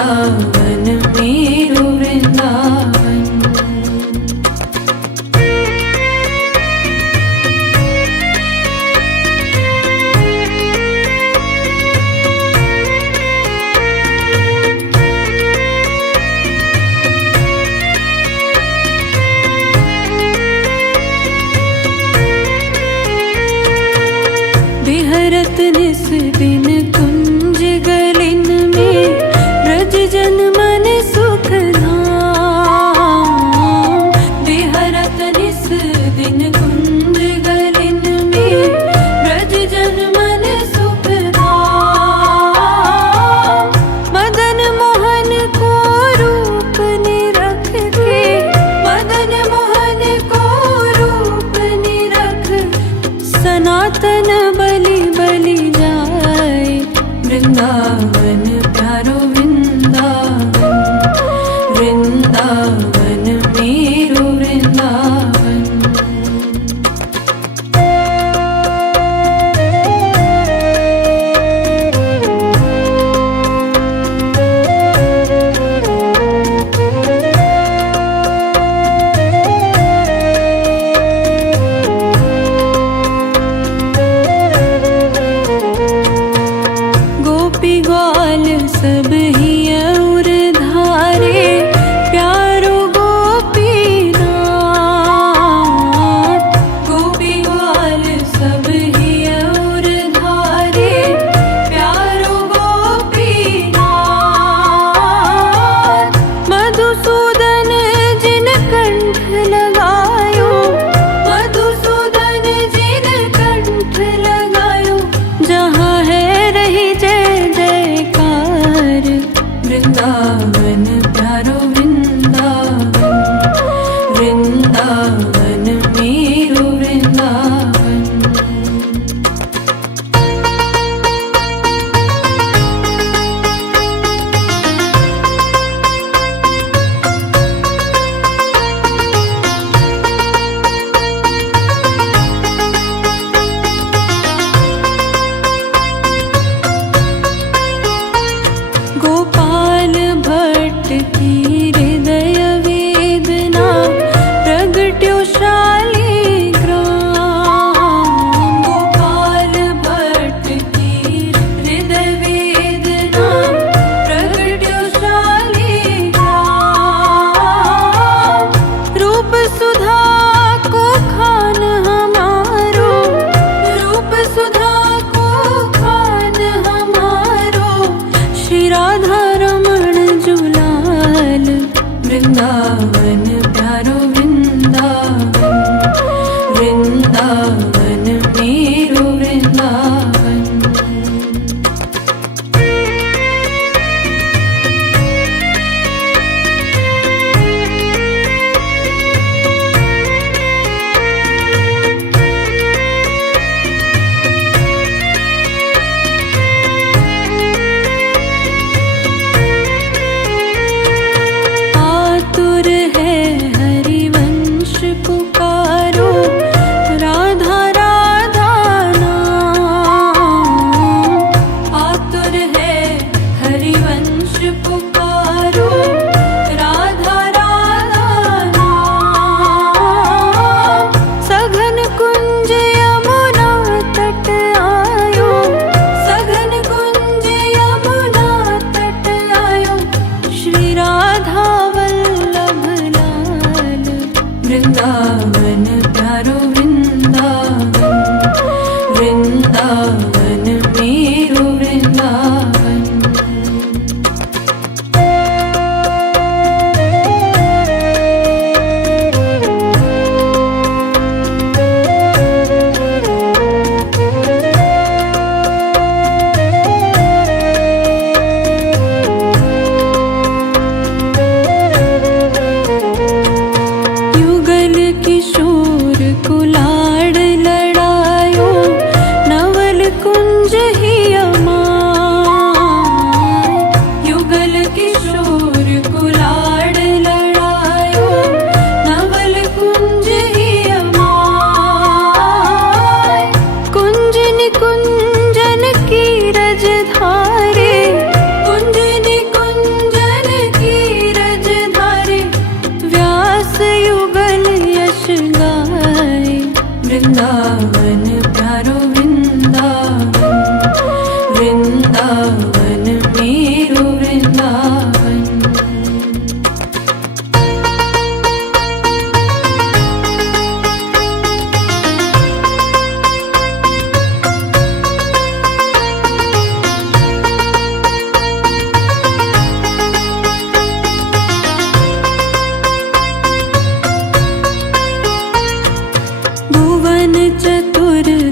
वृंदावन मेरो वृंदावन। बिहरत निस दिन कुंज गलिन में ब्रज जन मन सुख धाम। बिहरत निस दिन कुंज गलिन में ब्रज जन मन सुख धाम। मदन मोहन को रूप निरख के, मदन मोहन को रूप निरख सनातन बलि बलि जाए। वृंदावन प्यारो वृंदावन, वृंदावन मेरो वृंदावन। गोपी ग्वाल सब ही और धारे, प्यारो गोपीनाथ। गोपी ग्वाल सब ही और धारे, प्यारो गोपीनाथ। मधुसूदन जिन कंठ लगायो, मधुसूदन जिन कंठ लगायो। जहाँ है रही जय जयकार। वृंदावन प्यारो वृंदावन, वृंदावन मेरो वृंदावन। गोपाल भट्ट की हृदय वेदना प्रगट्यो शालिग्राम। गोपाल भट्ट की हृदय वेदना प्रगट्यो शालिग्राम। रूप सुधा को खान हमारो, रूप सुधा को खान हमारो। श्री राधा रमण जुलाल। वृंदावन प्यारो वृंदावन, वृंदावन मेरो वृंदावन। आतुर है हरिवंश पुकारो, राधा राधा नाम। आतुर है हरिवंश पुकारो, राधा राधा नाम। सघन कुंज यमुना तट आयो, सघन कुंज यमुना तट आयो। श्री राधा वल्लभ लाल। वृंदावन प्यारो वृंदावन, वृंदावन मेरो वृंदावन। युगल किशोर कुल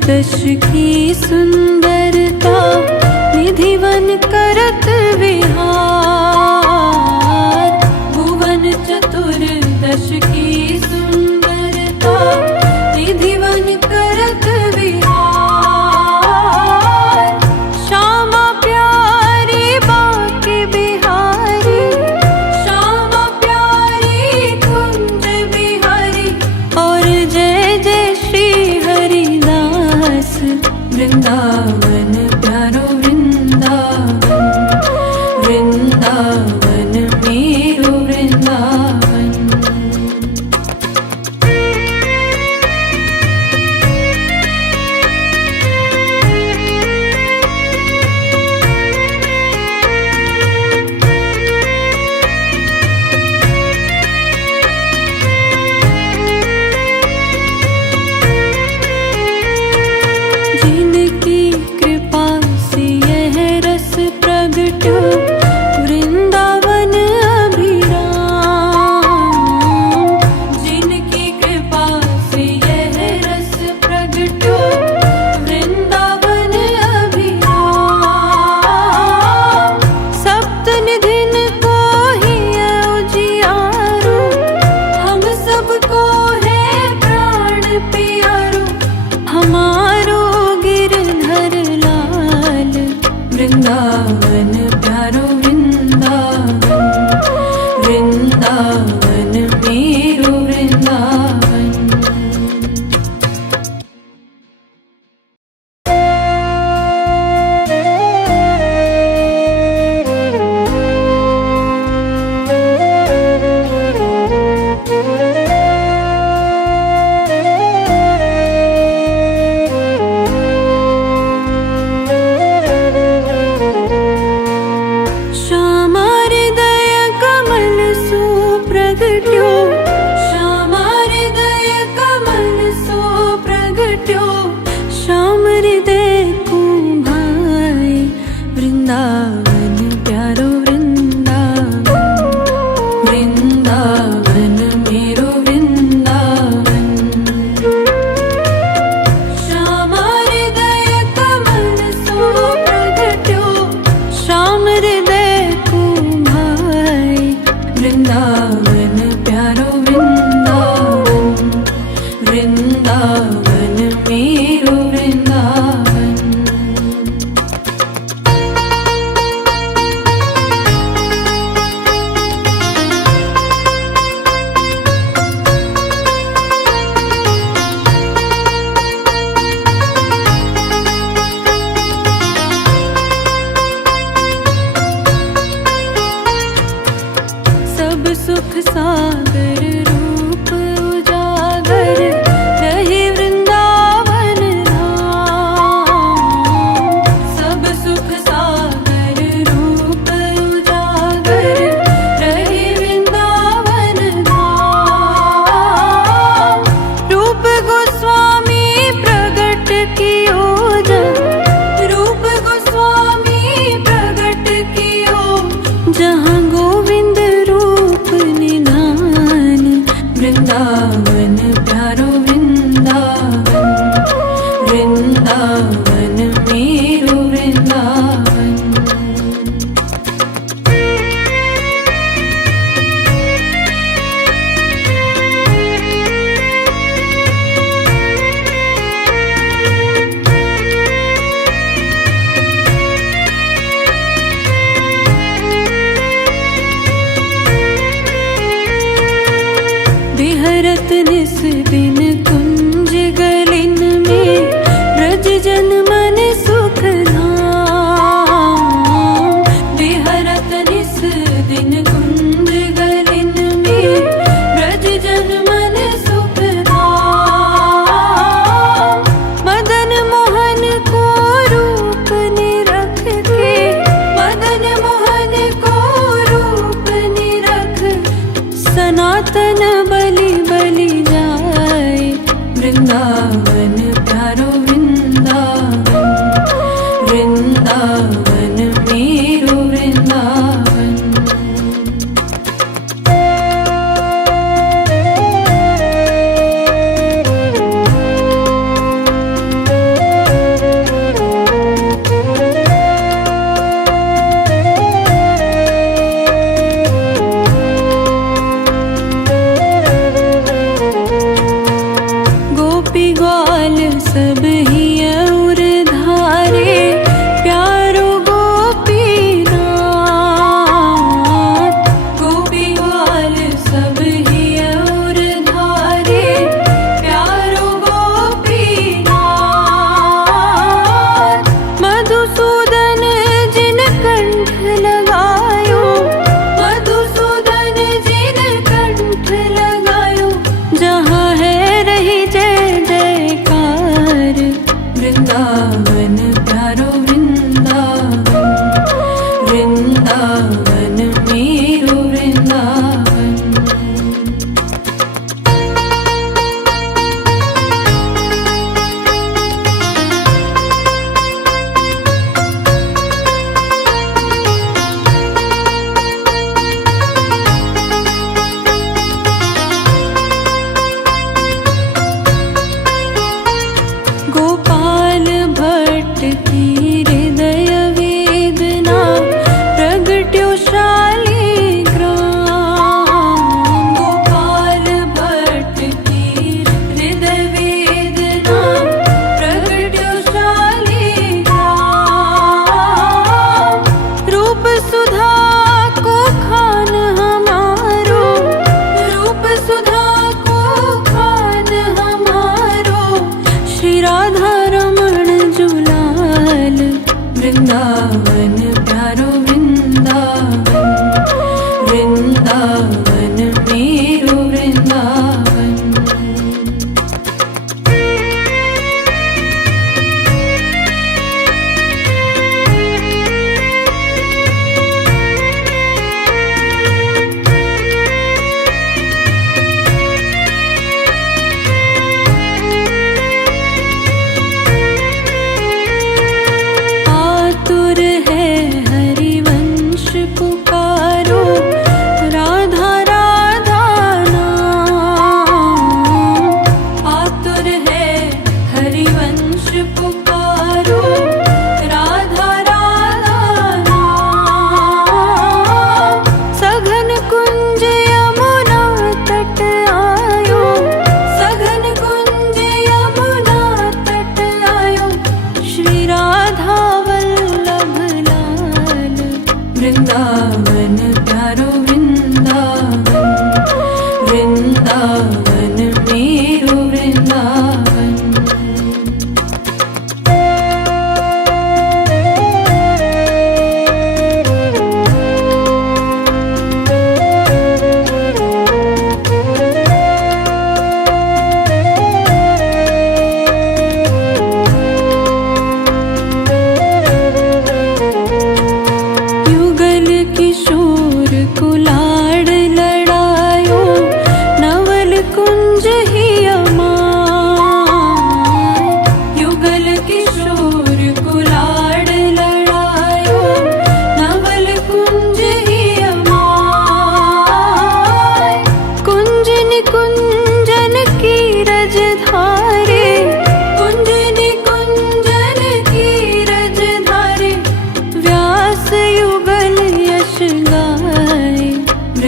दश की सुंदरता निधिवन करत विहार। भुवन चतुर्दश की सुंदरता निधिवन करत विहार। श्यामा प्यारी बाके बिहारी, श्यामा प्यारी कुंज बिहारी। और जय जय श्री हरिदास वृंदावन प्यारो वृंदावन, वृंदावन मेरो वृंदावन। जिनकी कृपा से यह रस प्रगट्यो वृंदावन अभिराम। जिनकी कृपा से यह रस प्रगट्यो वृंदावन अभिराम। सप्त निधिन को ही उजियारो, हम सबको है प्राण प्यारो। हमारो गिरधर लाल वृंदावन प्यारो वृंदावन, वृंदावन मेरो वृंदावन। श्यामा हृदय कमल सु प्रगट्यो, श्यामा हृदय कमल सु प्रगट्यो। श्याम हृदय को भाई वृंदावन प्यारो वृंदावन, वृंदावन मेरो वृंदावन। श्यामा हृदय कमल सु प्रगट्यो, श्याम हृदय को भाई वृंदावन प्यारो वृंदावन, वृंदावन मेरो वृंदावन। सब सुख सागर रूप उजागर रहे वृंदावन धाम। सब सुख सागर रूप उजागर रहे वृंदावन धाम। रूप गोस्वामी प्रगट कियो जब, रूप गोस्वामी प्रगट कियो जहाँ गोविंद रूप निधान। वृंदावन प्यारो वृंदावन, वृंदावन मेरो वृंदावन। बिहरत निस दिन कुंज गलिन में ब्रज जन मन सुख धाम। बिहरत निस दिन कुंज गलिन में ब्रज जन मन सुख धाम। मदन मोहन को रूप निरख के, मदन मोहन को रूप निरख सनातन बलि बलि जाए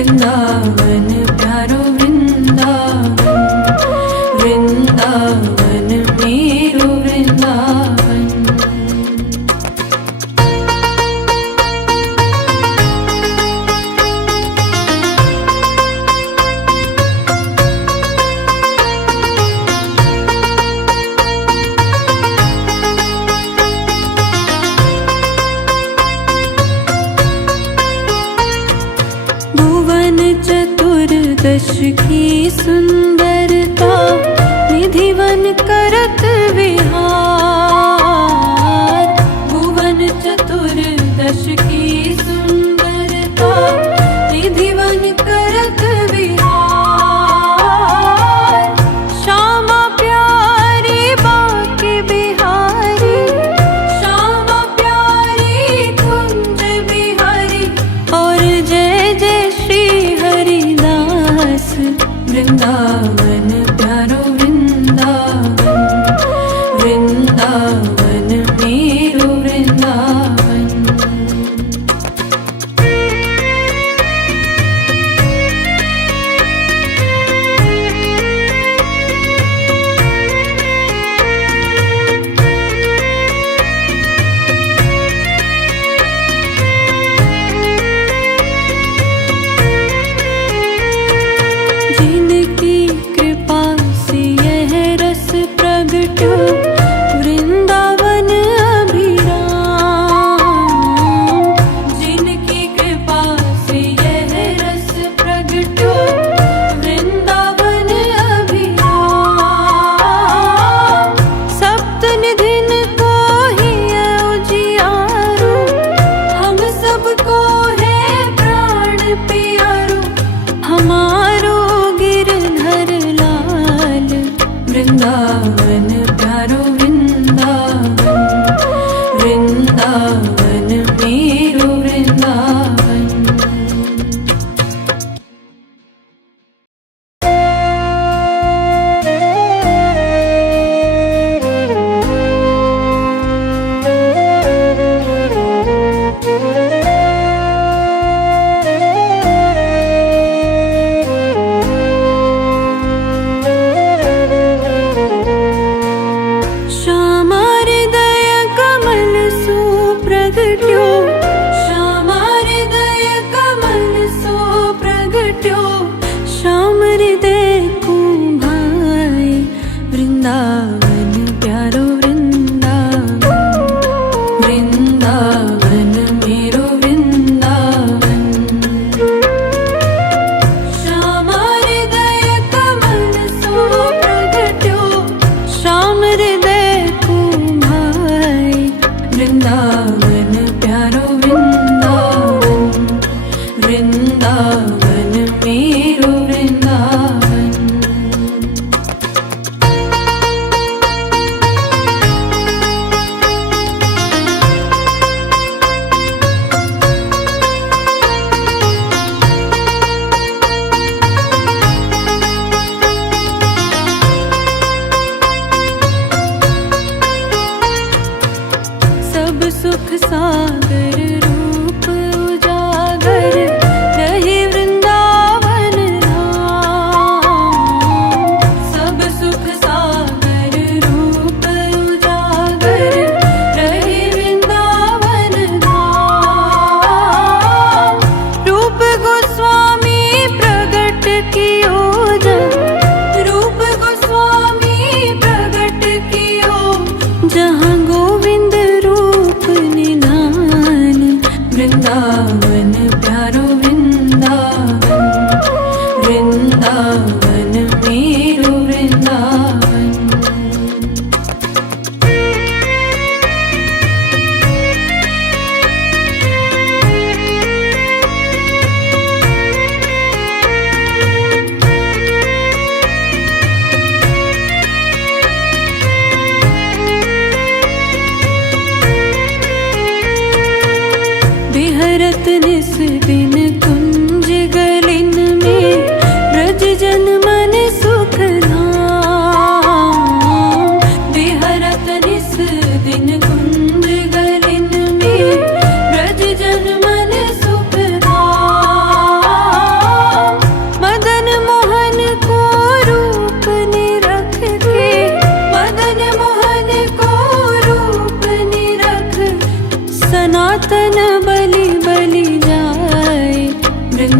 वृंदावन प्यारो वृंदावन, वृंदावन मेरो वृंदावन। भुवन चतुर्दश की सुंदरता, निधिवन करत विहार। भुवन चतुर्दश की सुंदरता, निधिवन करत विहार। श्यामा प्यारी बाके बिहारी, श्यामा प्यारी कुंज बिहारी। और जय जय श्री हरिदास, वृंदावन प्यारो वृंदावन, वृंदावन मेरो वृंदावन। जिनकी कृपा से यह रस प्रगट्यो, वृंदावन अभिराम। जिनकी कृपा से यह रस प्रगट्यो, वृंदावन अभिराम। सप्त निधिन को ही उजियारो, हम सबको है प्राण प्यारो। हमारो गिरधर लाल, वृंदावन प्यारो वृंदावन, वृंदावन मेरो वृंदावन। श्यामा हृदय कमल सुप्रगट्यो, श्यामा हृदय कमल सुप्रगट्यो। श्याम हृदय को भाई, वृंदावन प्यारो वृंदावन, वृंदावन मेरो वृंदावन। श्यामा हृदय कमल सुप्रगट्यो, श्याम हृदय को भाई, वृंदावन प्यारो वृंदावन, वृंदावन मेरो वृंदावन। सब सुख सागर रूप उजागर, रहे वृंदावन धाम।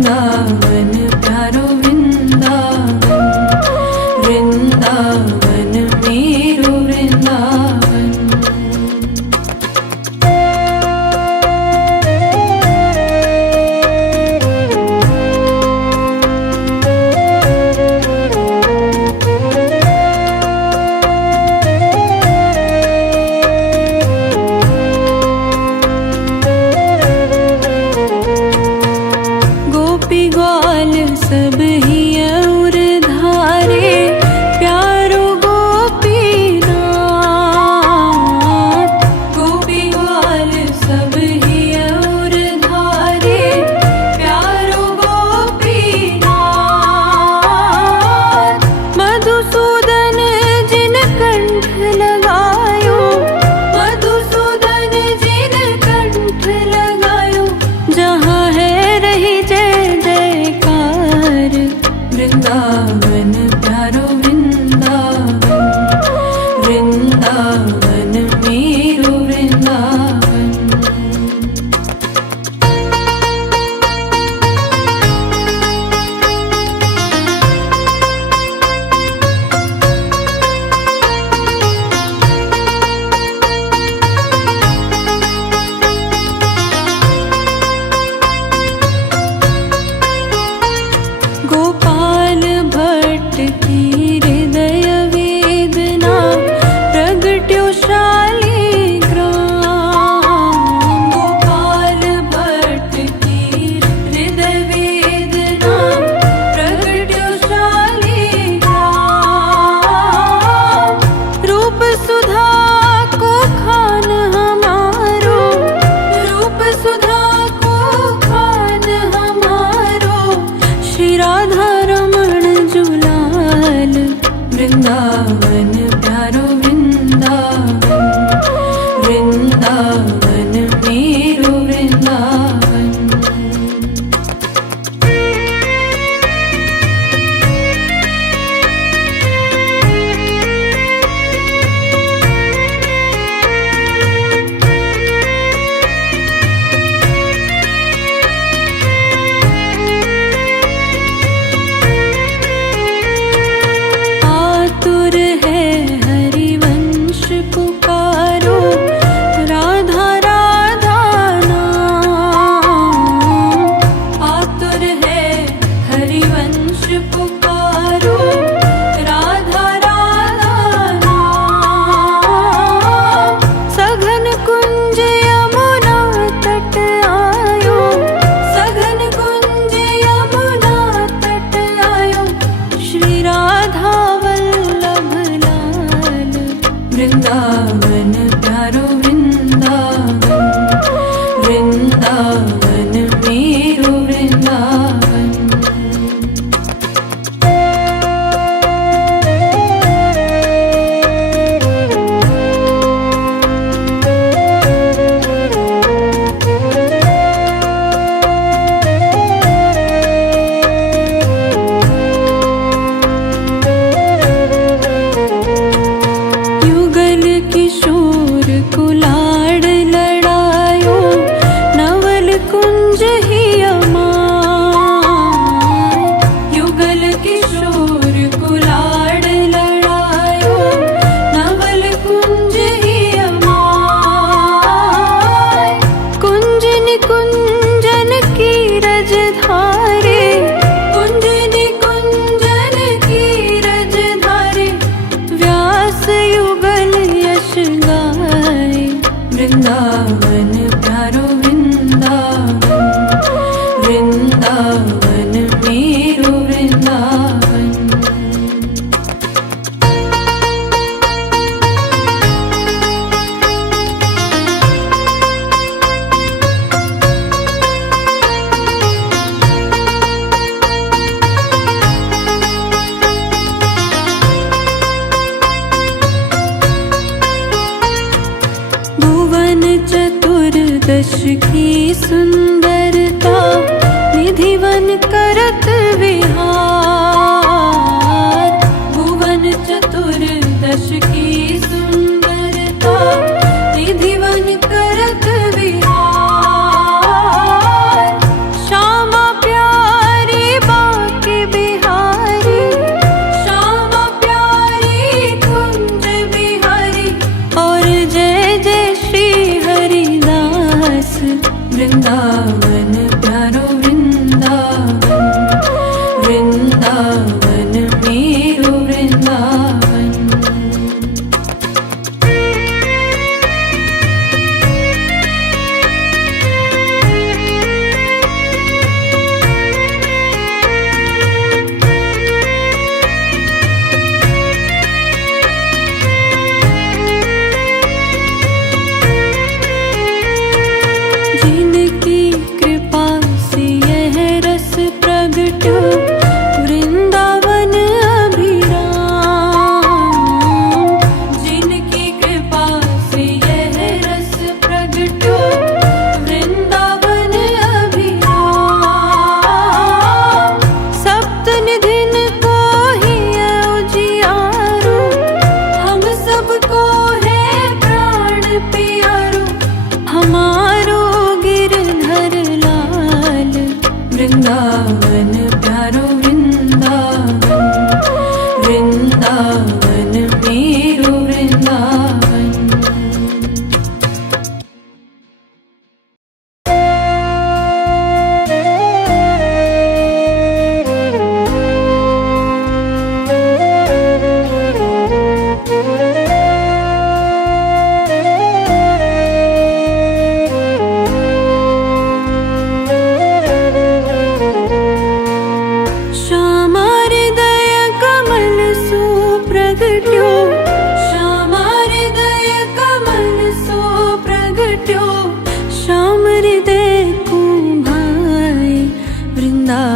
वृंदावन प्यारो वृंदावन, वृंदावन मेरो वृंदावन। गोपी ग्वाल सब ही और धारे, प्यारो गोपीनाथ। गोपी ग्वाल सब ही और धारे, प्यारो गोपीनाथ। मधुसूदन जिन कंठ लगायो, मधुसूदन जिन कंठ लगायो, जहाँ है रही जय जयकार। वृंदावन प्यारो वृंदावन, वृंदावन मेरो वृंदावन। गोपाल भट्ट की हृदय वेदना, प्रगट्यो शालिग्राम। गोपाल भट्ट की हृदय वेदना, प्रगट्यो शालिग्राम। रूप सुधा को खान हमारो, रूप सुधा को खान हमारो, श्री राधा रमण जुलाल। वृंदावन प्यारो वृंदावन, वृंदावन मेरो वृंदावन। आतुर है हरिवंश पुकारो, राधा राधा नाम। आतुर है हरिवंश पुकारो, राधा राधा नाम। सघन कुंज यमुना तट आयो, सघन कुंज यमुना तट आयो, श्री राधा वल्लभ लाल। वृंदावन प्यारो वृंदावन, वृंदावन मेरो वृंदावन। युगल किशोर कुलाड़ लड़ायो, नवल कुंज ही अमाय। युगल किशोर कुलाड़ लड़ायो, नवल कुंज ही अमाय। कुंज निकुंजन की रज धारे, कुंज निकुंजन की रज धारे, व्यास युगल यश गाए। वृंदावन प्यारो वृंदावन, वृंदावन मेरो वृंदावन। भुवन चतुर्दश की सुंदरता, निधिवन करत विहार। भुवन चतुर्दश की सुंदरता, निधिवन करत विहार। श्यामा प्यार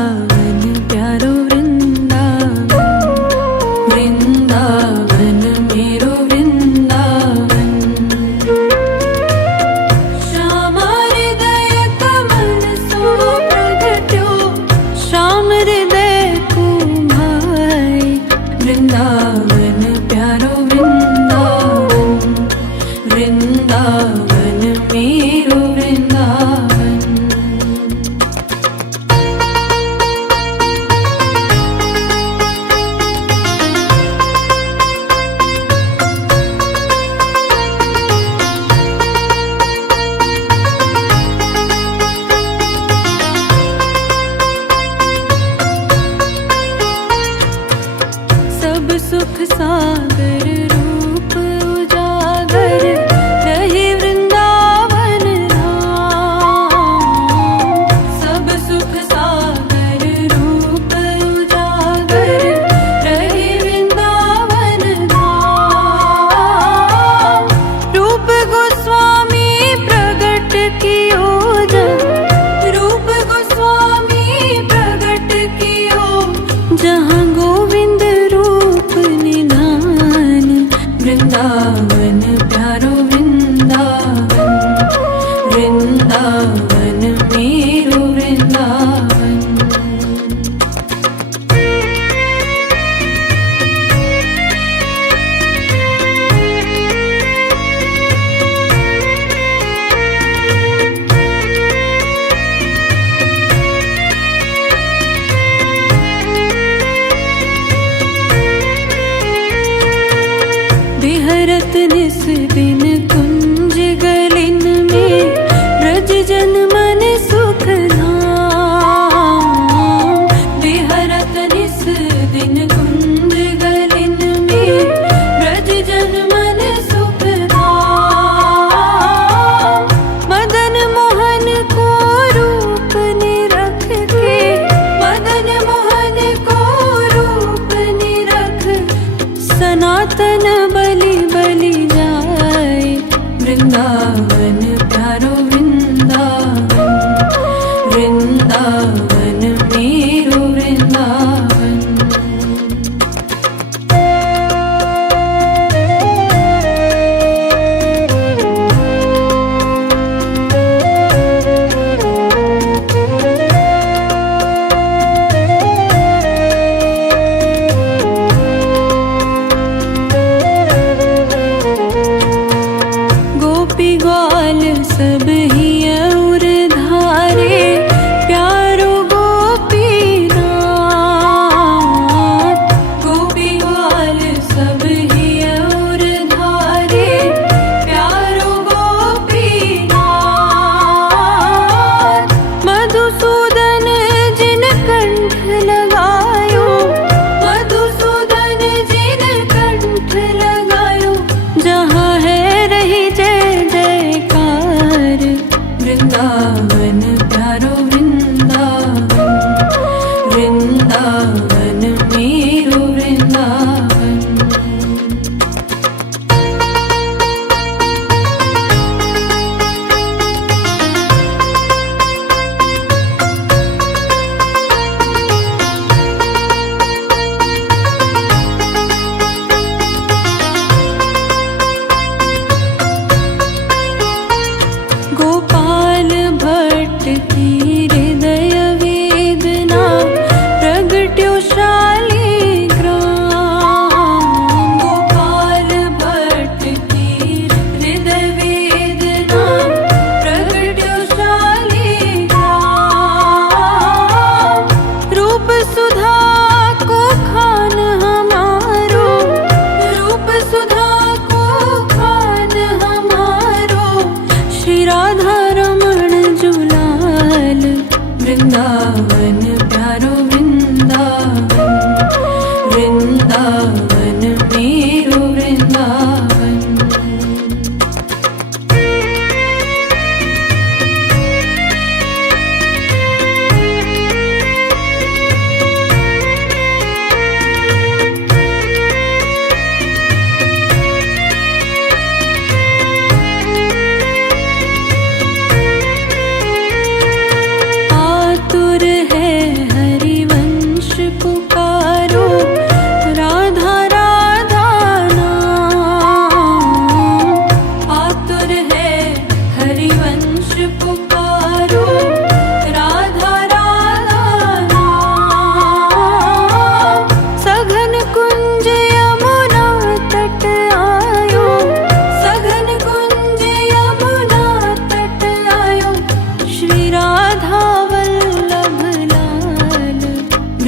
वृंदावन प्यारो वृंदावन, वृंदावन मेरो वृंदावन। श्याम हृदय कमल सो प्रगट्यो, श्याम हृदय को भाई, वृंदावन प्यारो वृंदावन, वृंदावन मेरो वृंदावन। सब सुख सागर रूप उजागर, रहे वृंदावन धाम। सब सुख सागर रूप उजागर, रहे वृंदावन धाम। रूप गोस्वामी प्रगट कियो जब, रूप गोस्वामी प्रगट कियो जहाँ गोविंद रूप निधान।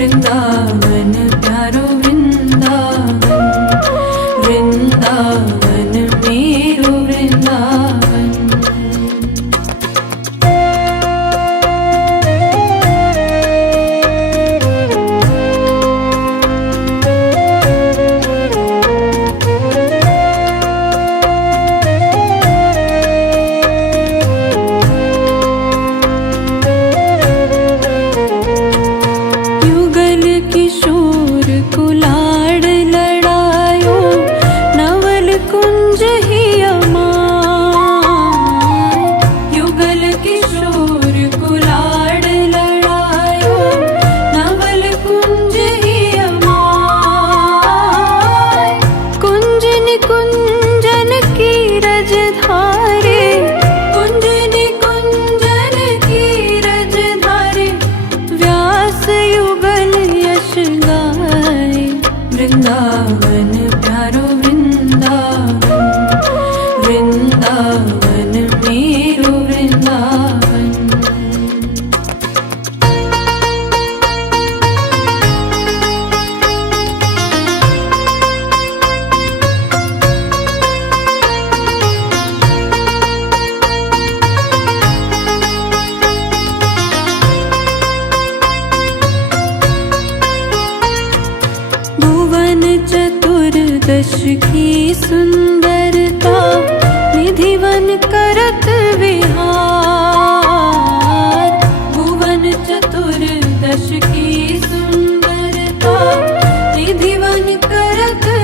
वृंदावन प्यारो वृंदावन, वृंदावन मेरो वृंदावन। युगल किशोर कुलाड़ लड़ायो, नवल कुंज ही अमाय। युगल किशोर कुलाड़ लड़ायो, नवल कुंज ही अमाय। कुंज निकुंजन की रज धारे, कुंज निकुंजन की रज धारे, व्यास युगल यश गाए। वृंदावन प्यारो वृंदावन, वृंदावन मेरो वृंदावन। भुवन चतुर्दश की सुंदरता, निधिवन करत विहार। भुवन चतुर्दश की सुंदरता, निधिवन करत